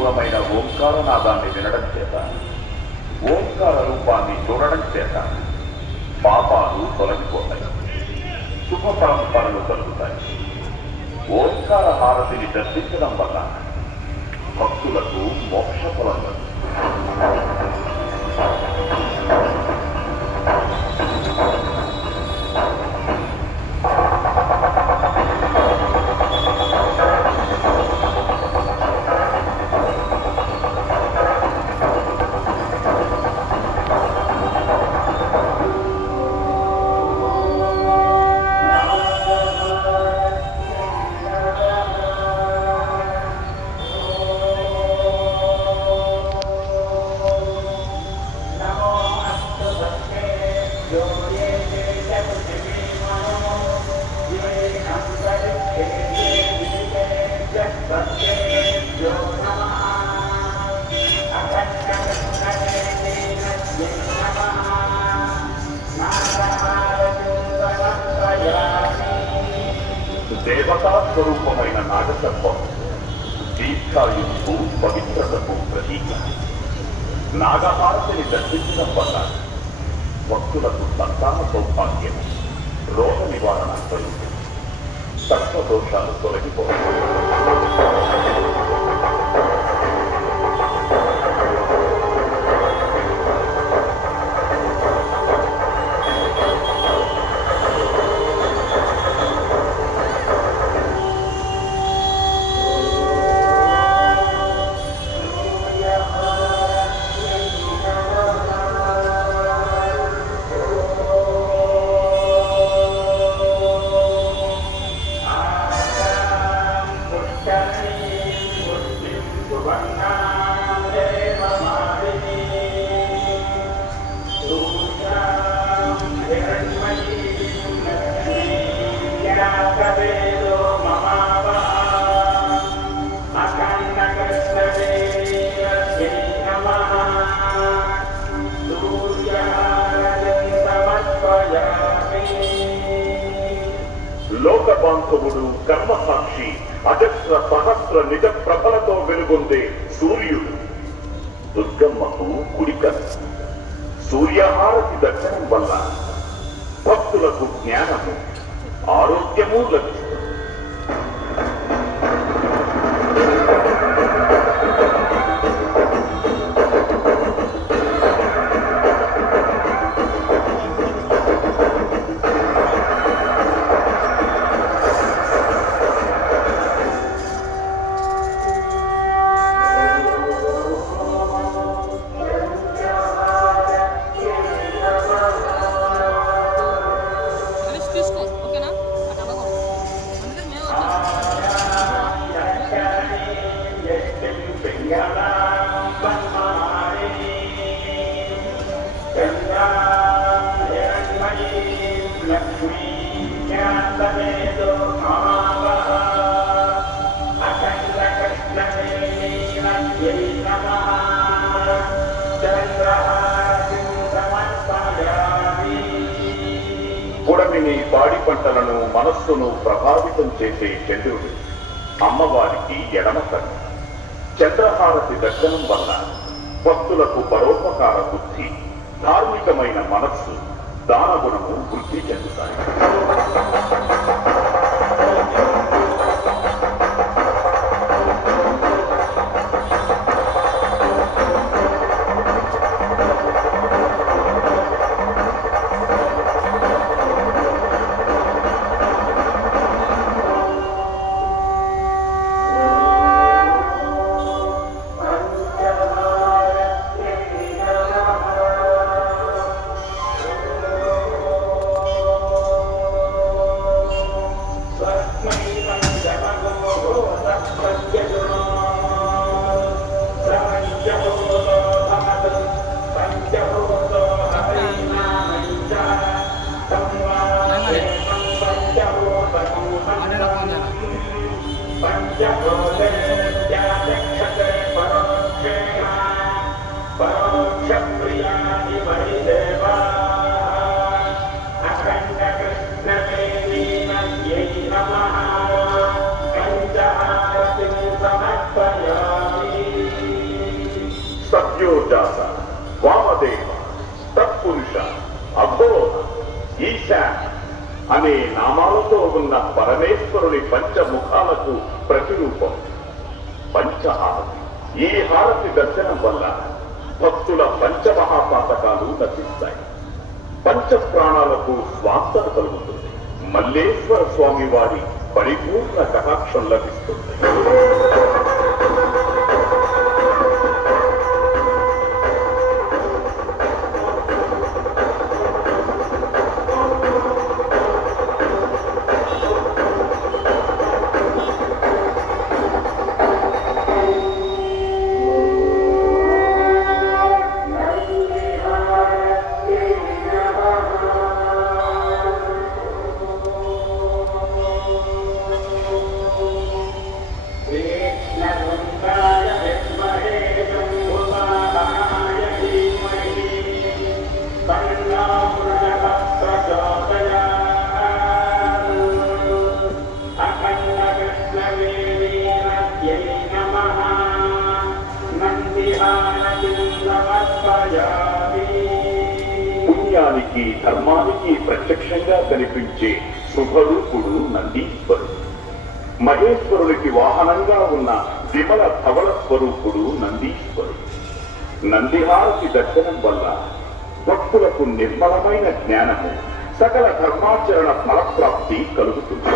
మధురమైన ఓంకారనాదాన్ని వినడం చేత, ఓంకార రూపాన్ని చూడడం చేత పాపాలు తొలగిపోతాయి, శుభ పరంపరలు కలుగుతాయి. ఓంకార హారతిని దర్శించడం వల్ల భక్తులకు మోక్ష ఫలం దేవతా స్వరూపమైన నాగసర్పం దీర్ఘాయుకు పవిత్రతకు ప్రతీక. నాగహారతిని దర్శించడం వల్ల భక్తులకు సంతాన సౌభాగ్యం, రోగ నివారణ కలుగుతుంది, సర్పదోషాలు తొలగిపోతాయి. లోకబాంధవుడు, కర్మసాక్షి, అజస్ర సహస్ర నిజ ప్రభలతో వెలుగొందే సూర్యుడు దుర్గమ్మకు కుడికన. సూర్యహారతి దర్శనం వల్ల భక్తులకు జ్ఞానము, ఆరోగ్యము లభిస్తుంది. పుడమిని, పాడి పంటలను, మనస్సును ప్రభావితం చేసే చంద్రుడు అమ్మవారికి ఎడమ కన్ను. చంద్రహారతి దర్శనం వల్ల భక్తులకు పరోపకార బుద్ధి, ధార్మికమైన మనస్సు, దానగుణము వృద్ధి చెందుతాయి. పురుషోజాత, వామదేవ, తత్పురుష, అఘోర, ఈశాన అనే నామాలతో ఉన్న పరమేశ్వరుని పంచముఖాలకు ప్రతిరూపం పంచహారతి. ఈ హారతి దర్శనం వల్ల భక్తుల పంచమహాపాతకాలు నశిస్తాయి, పంచ ప్రాణాలకు స్వాంతన కలుగుతుంది, మల్లేశ్వర స్వామి వారి పరిపూర్ణ కటాక్షం లభిస్తుంది. పుణ్యానికి ధర్మానికి ప్రత్యక్షంగా కనిపించే శుభరూపుడు నందీశ్వరుడు. మహేశ్వరుడికి వాహనంగా ఉన్న విమల ధవళ స్వరూపుడు నందీశ్వరుడు. నందిహారతి దర్శనం వల్ల భక్తులకు నిర్మలమైన జ్ఞానము, సకల ధర్మాచరణ ఫలప్రాప్తి కలుగుతుంది.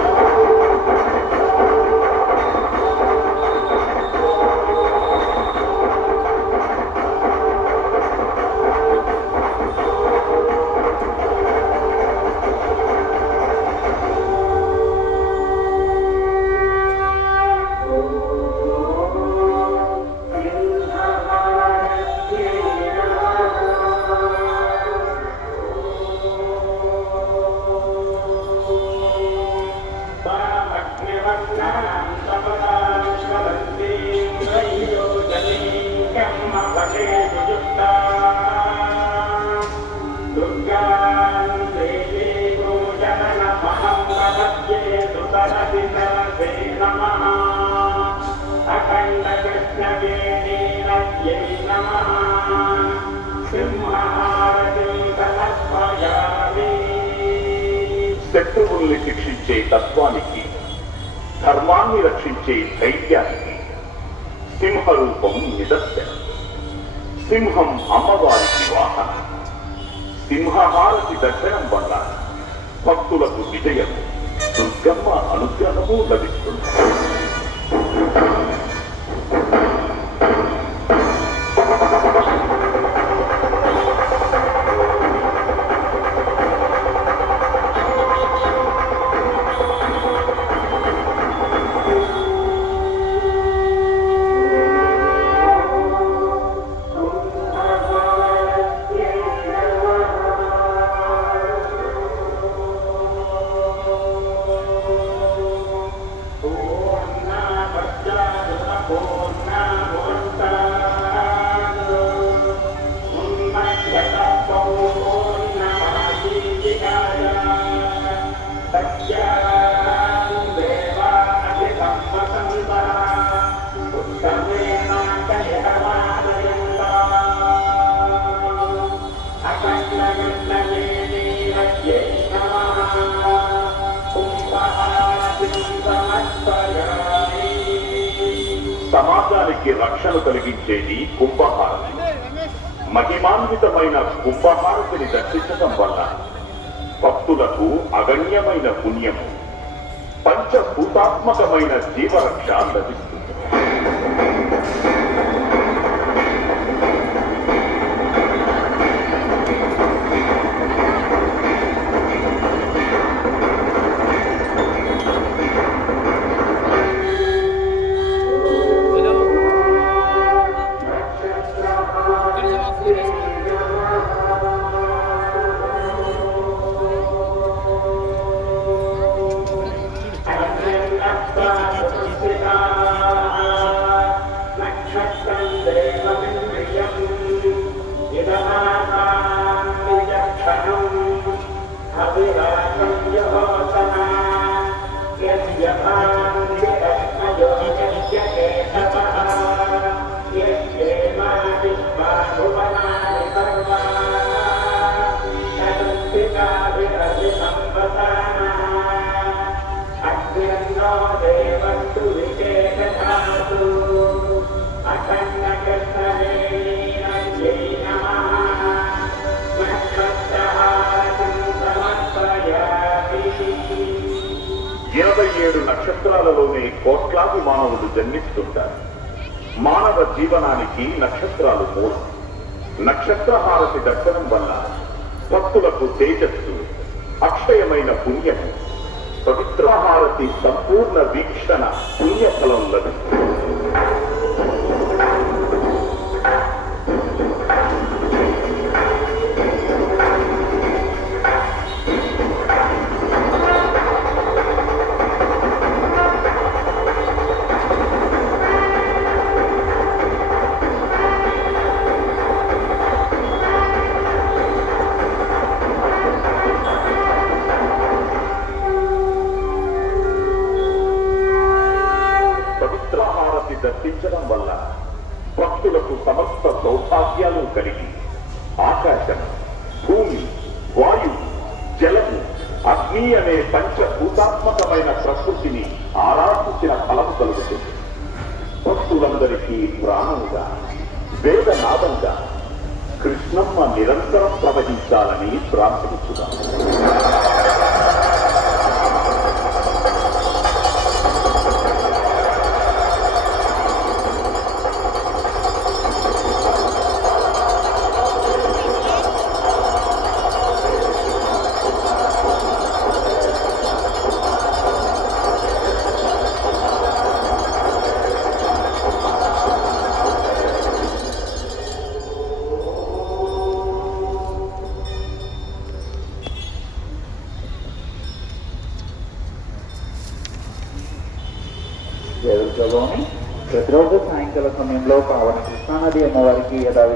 శత్రువుల్ని శిక్షించే తత్వానికి, ధర్మాన్ని రక్షించే ధైర్యానికి సింహరూపం నిదర్శనం. సింహం అమ్మవారికి వాహనం. సింహహారతి దర్శనం వల్ల భక్తులకు విజయము, దుర్గమ్మ అనుగ్రహము లభిస్తుంది. సమాజానికి రక్షణ కలిగించేది కుంభహారతి. మహిమాన్వితమైన కుంభహారతిని దర్శించడం వల్ల భక్తులకు అగణ్యమైన పుణ్యము, పంచభూతాత్మకమైన జీవరక్ష లభిస్తుంది. ఇరవై 27 నక్షత్రాలలోనే కోట్లాది మానవులు జన్మిస్తుంటారు. మానవ జీవనానికి నక్షత్రాలు మూలం. నక్షత్రహారతి దర్శనం వల్ల భక్తులకు తేజస్సు, అక్షయమైన పుణ్యము, పవిత్రహారతి సంపూర్ణ వీక్షణ పుణ్యఫలం లభిస్తుంది. దర్శించడం వల్ల భక్తులకు సమస్త సౌభాగ్యాలు కలిగి ఆకాశం, భూమి, వాయువు, జలము, అగ్ని అనే పంచభూతాత్మకమైన ప్రకృతిని ఆరాధించిన ఫలము కలుగుతుంది. భక్తులందరికీ ప్రాణముగా, వేదనాదంగా కృష్ణమ్మ నిరంతరం ప్రవహించాలని ప్రార్థించుదాం. ప్రతిరోజు సాయంకాల సమయంలో పావన కృష్ణానది అమ్మవారికి యథావిధి